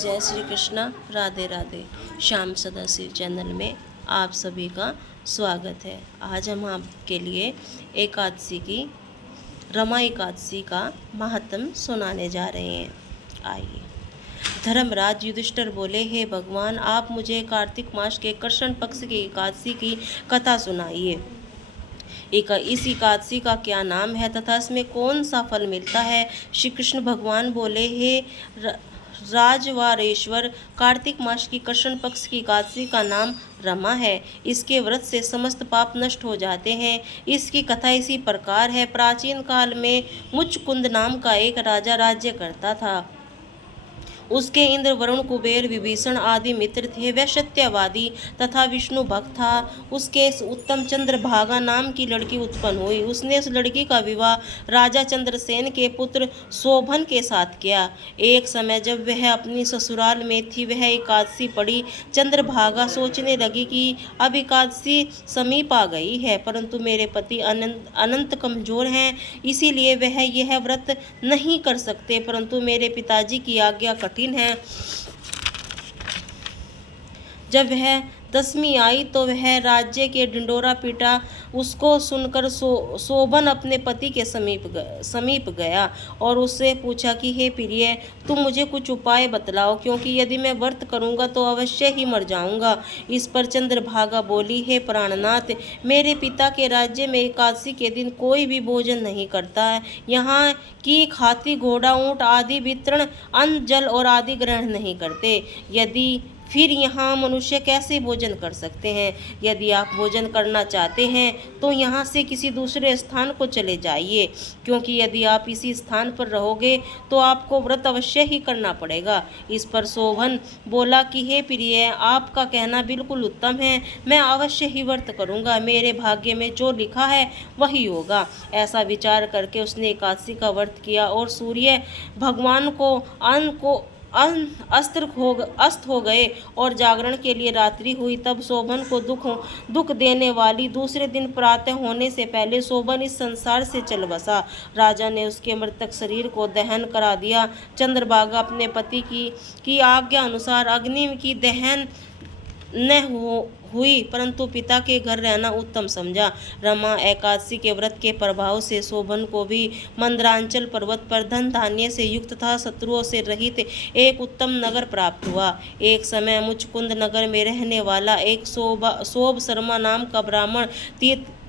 जय श्री कृष्णा। राधे राधे। श्याम सदाशिव चैनल में आप सभी का स्वागत है। आज हम आपके लिए एकादशी की रमा एकादशी का महात्म सुनाने जा रहे हैं। आइए। धर्मराज युधिष्ठिर बोले, हे भगवान, आप मुझे कार्तिक मास के कृष्ण पक्ष की एकादशी की कथा सुनाइए। इस एकादशी का क्या नाम है तथा इसमें कौन सा फल मिलता है। श्री कृष्ण भगवान बोले, हे राजवारेश्वर, कार्तिक मास की कृष्ण पक्ष की एकादशी का नाम रमा है। इसके व्रत से समस्त पाप नष्ट हो जाते हैं। इसकी कथा इसी प्रकार है। प्राचीन काल में मुचकुंद नाम का एक राजा राज्य करता था। उसके इंद्र, वरुण, कुबेर, विभीषण आदि मित्र थे। वह सत्यवादी तथा विष्णु भक्त था। उसके उत्तम चंद्रभागा नाम की लड़की उत्पन्न हुई। उसने उस लड़की का विवाह राजा चंद्रसेन के पुत्र शोभन के साथ किया। एक समय जब वह अपनी ससुराल में थी, वह एकादशी पड़ी। चंद्रभागा सोचने लगी कि अब एकादशी समीप आ गई है, परंतु मेरे पति अनंत कमजोर हैं, इसीलिए वह यह व्रत नहीं कर सकते, परंतु मेरे पिताजी की आज्ञा कठिन है। जब वह दसवीं आई तो वह राज्य के ढिंडोरा पीटा। उसको सुनकर शोभन अपने पति के समीप गया और उससे पूछा कि हे प्रिय, तुम मुझे कुछ उपाय बतलाओ, क्योंकि यदि मैं व्रत करूंगा तो अवश्य ही मर जाऊंगा। इस पर चंद्रभागा बोली, हे प्राणनाथ, मेरे पिता के राज्य में एकादशी के दिन कोई भी भोजन नहीं करता है। यहाँ की हाथी, घोड़ा, ऊंट आदि भी तृण, अन्न, जल और आदि ग्रहण नहीं करते। यदि फिर यहाँ मनुष्य कैसे भोजन कर सकते हैं। यदि आप भोजन करना चाहते हैं तो यहाँ से किसी दूसरे स्थान को चले जाइए, क्योंकि यदि आप इसी स्थान पर रहोगे तो आपको व्रत अवश्य ही करना पड़ेगा। इस पर शोभन बोला कि हे प्रिय, आपका कहना बिल्कुल उत्तम है, मैं अवश्य ही व्रत करूँगा। मेरे भाग्य में जो लिखा है वही होगा। ऐसा विचार करके उसने एकादशी का व्रत किया और सूर्य भगवान को अस्त हो गए और जागरण के लिए रात्रि हुई। तब शोभन को दुख देने वाली दूसरे दिन प्रातः होने से पहले शोभन इस संसार से चल बसा। राजा ने उसके मृतक शरीर को दहन करा दिया। चंद्रभागा अपने पति की आज्ञा अनुसार अग्नि की दहन न हुई, परंतु पिता के घर रहना उत्तम समझा। रमा एकादशी के व्रत के प्रभाव से शोभन को भी मंदरांचल पर्वत पर धन धान्य से युक्त तथा शत्रुओं से रहित एक उत्तम नगर प्राप्त हुआ। एक समय मुचकुंद नगर में रहने वाला एक शोभ शर्मा नाम का ब्राह्मण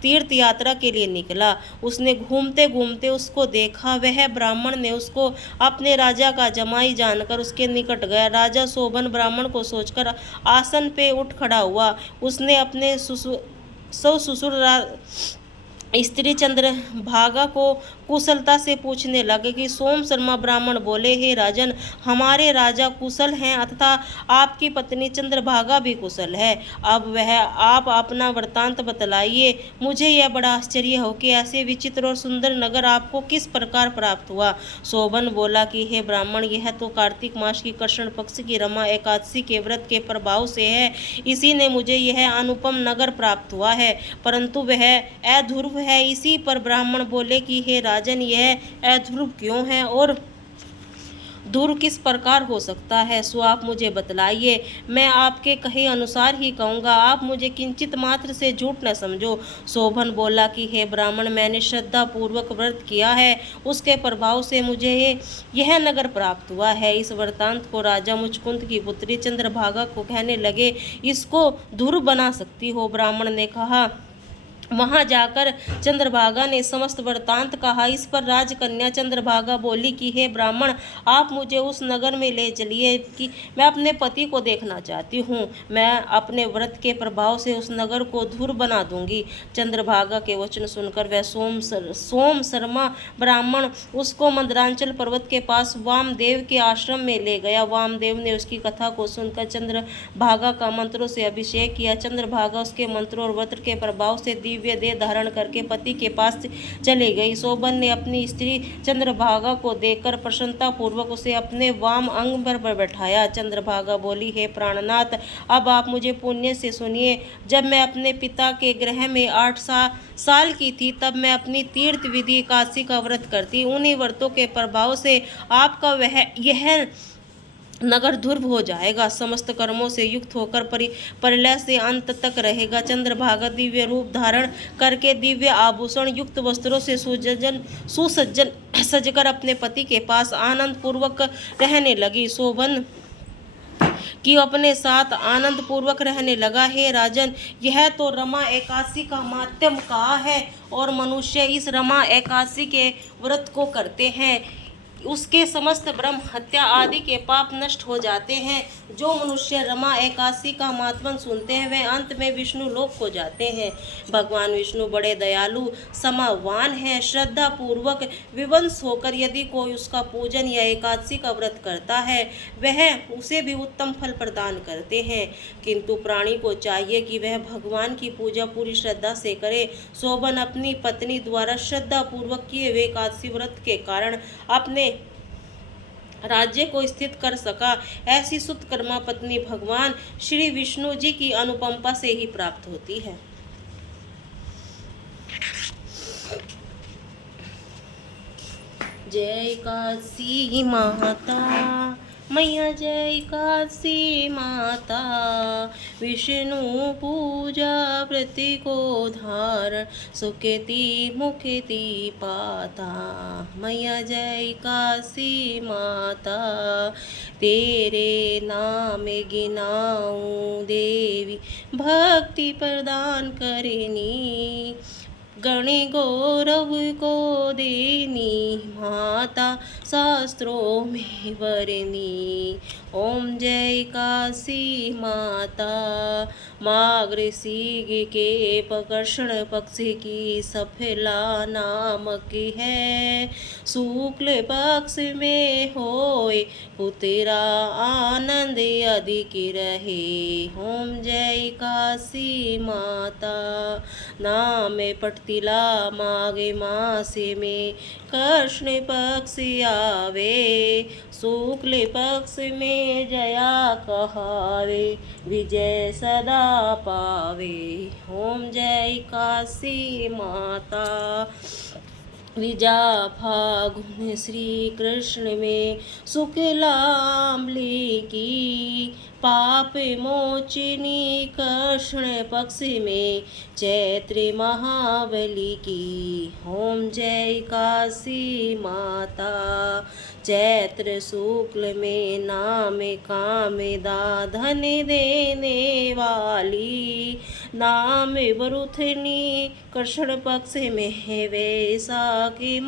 तीर्थ यात्रा के लिए निकला। उसने घूमते घूमते उसको देखा। वह ब्राह्मण ने उसको अपने राजा का जमाई जानकर उसके निकट गया। राजा शोभन ब्राह्मण को सोचकर आसन पे उठ खड़ा हुआ। उसने अपने ससुर स्त्री चंद्रभागा को कुशलता से पूछने लगे कि सोम शर्मा ब्राह्मण बोले, हे राजन, हमारे राजा कुशल हैं तथा आपकी पत्नी चंद्रभागा भी कुशल है। अब वह आप अपना वृत्तांत बतलाइए। मुझे यह बड़ा आश्चर्य हो कि ऐसे विचित्र और सुंदर नगर आपको किस प्रकार प्राप्त हुआ। शोभन बोला कि हे ब्राह्मण, यह तो कार्तिक मास की कृष्ण पक्ष की रमा एकादशी के व्रत के प्रभाव से है। इसी ने मुझे यह अनुपम नगर प्राप्त हुआ है, परंतु वह अध्रुव है। इसी पर ब्राह्मण बोले कि हे राजन, यह अध्रुव क्यों है और ध्रुव किस प्रकार हो सकता है, सो आप मुझे बतलाइए। मैं आपके कहे अनुसार ही कहूँगा, आप मुझे किंचित मात्र से झूठ न समझो। शोभन बोला कि हे ब्राह्मण, मैंने श्रद्धा पूर्वक व्रत किया है, उसके प्रभाव से मुझे यह नगर प्राप्त हुआ है। इस वृत्तांत को राजा मुचकुंद की पुत्री चंद्रभागा को कहने लगे। इसको ध्रुव बना सकती हो। ब्राह्मण ने कहा। वहां जाकर चंद्रभागा ने समस्त वृत्तांत कहा। इस पर राजकन्या चंद्रभागा बोली कि हे ब्राह्मण, आप मुझे उस नगर में ले चलिए कि मैं अपने पति को देखना चाहती हूँ। मैं अपने व्रत के प्रभाव से उस नगर को धूर बना दूंगी। चंद्रभागा के वचन सुनकर वह सोम शर्मा ब्राह्मण उसको मंदरांचल पर्वत के पास वामदेव के आश्रम में ले गया। वामदेव ने उसकी कथा को सुनकर चंद्रभागा का मंत्रों से अभिषेक किया। चंद्रभागा उसके मंत्रों और व्रत के प्रभाव से दिव्य देह धारण करके पति के पास चले गई। शोभन ने अपनी स्त्री चंद्रभागा को देखकर प्रसन्नता पूर्वक उसे अपने वाम अंग पर बैठाया। चंद्रभागा बोली, हे प्राणनाथ, अब आप मुझे पुण्य से सुनिए। जब मैं अपने पिता के गृह में 8 साल की थी, तब मैं अपनी तीर्थ विधि एकादशी का व्रत करती। उन्हीं व्रतों के प्रभाव से आपका यह नगर ध्रुव हो जाएगा, समस्त कर्मों से युक्त होकर प्रलय से अंत तक रहेगा। चंद्रभागा दिव्य रूप धारण करके दिव्य आभूषण युक्त वस्त्रों से सुसज्जन सजकर अपने पति के पास आनंद पूर्वक रहने लगी। शोभन कि अपने साथ आनंद पूर्वक रहने लगा। हे राजन, यह तो रमा एकादशी का माध्यम कहा है, और मनुष्य इस रमा एकादशी के व्रत को करते हैं, उसके समस्त ब्रह्म हत्या आदि के पाप नष्ट हो जाते हैं। जो मनुष्य रमा एकादशी का महात्म्य सुनते हैं, वे अंत में विष्णु लोक को जाते हैं। भगवान विष्णु बड़े दयालु समावान हैं। श्रद्धा पूर्वक विवंश होकर यदि कोई उसका पूजन या एकादशी का व्रत करता है, वह उसे भी उत्तम फल प्रदान करते हैं। किंतु प्राणी को चाहिए कि वह भगवान की पूजा पूरी श्रद्धा से करे। शोभन अपनी पत्नी द्वारा श्रद्धा पूर्वक किए हुए एकादशी व्रत के कारण अपने राज्य को स्थित कर सका। ऐसी सुतकर्मा पत्नी भगवान श्री विष्णु जी की अनुकंपा से ही प्राप्त होती है। जय काशी माता मैया, जय काशी माता। विष्णु पूजा व्रति को धारण, सुखेती मुखेती पाता। मैया जय काशी माता, तेरे नाम गिनाऊं देवी, भक्ति प्रदान करनी। गणि गौरव को देनी माता, शास्त्रों में वरनी। ओम जय काशी माता। माघ ऋषि के प्रकर्षण पक्ष की सफला नामक है। शुक्ल पक्ष में होए पुत्रा, आनंद अधिक रहे। ओम जय काशी माता। नाम पटतिला माघ मास में कृष्ण पक्ष आवे। शुक्ल पक्ष में जया कहावे, विजय सदा पावे। ओम जय काशी माता। विजा फागुन श्री कृष्ण में शुक्लाम्बली की, पाप मोचिनी कृष्ण पक्ष में चैत्र महाबली की। ओम जय काशी माता। चैत्र शुक्ल में नाम कामदा, धन देने वाली। नाम वरुथनी कृष्ण पक्ष में है वैशाखी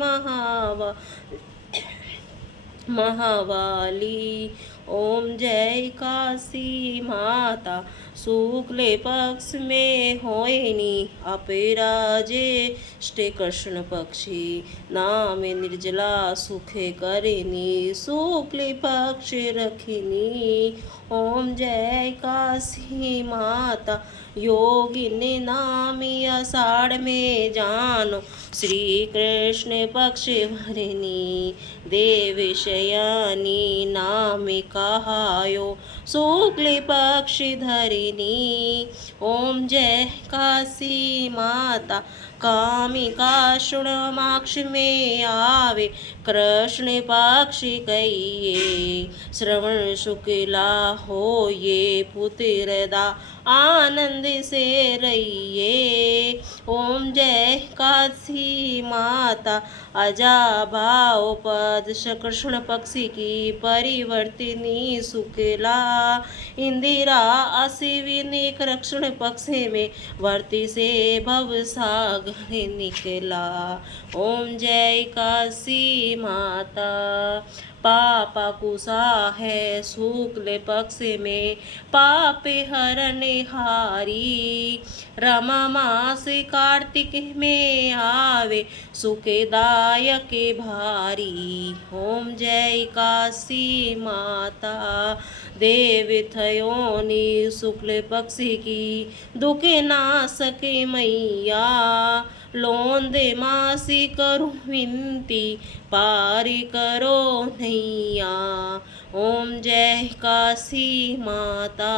महावाली। ओम जय काशी माता। शुक्ल पक्ष में होयनी अपराजे श्री कृष्ण पक्षी। नाम निर्जला सुख करिनी, शुक्ल पक्ष रखिनी। ओम जय काशी माता। योगिनी नामी आषाढ़ में जानो, श्री कृष्ण पक्ष भरनी। देव शयानी नाम कहायो, शुक्ल पक्ष धरिनी। ओम जय काशी माता। कामिका शुणमाक्ष में आवे, कृष्ण पक्ष कहिए। श्रवण शुक्ला हो ये पुत्रदा, आनंद से रहिए। ओम जय काशी माता। अजा भाव पद कृष्ण पक्षी की परिवर्तिनी शुक्ला। इंदिरा अश्विनी कृष्ण पक्ष में वर्ती से भव सागर निकला। ओम जय काशी माता। पापा कुशा है शुक्ल पक्ष में, पाप हरण हारी। रमा मास कार्तिक में आवे, सुखदायक भारी। ओम जय काशी माता। देव थयोनी शुक्ल पक्ष की, दुख नाशक मैया। लोंदे मासी करूं विनती, पारी करो नैया। ओम जय काशी माता।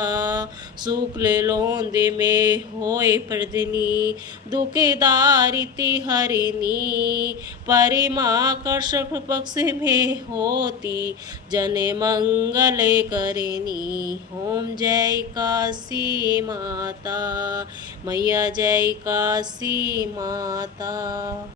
शुक्ल लोंदे में होए पर्दनी दुखे दारिति हरिणी परिमाकर्षक पक्ष में होती जने मंगल करेनी। ओम जय काशी माता मैया जय काशी माता।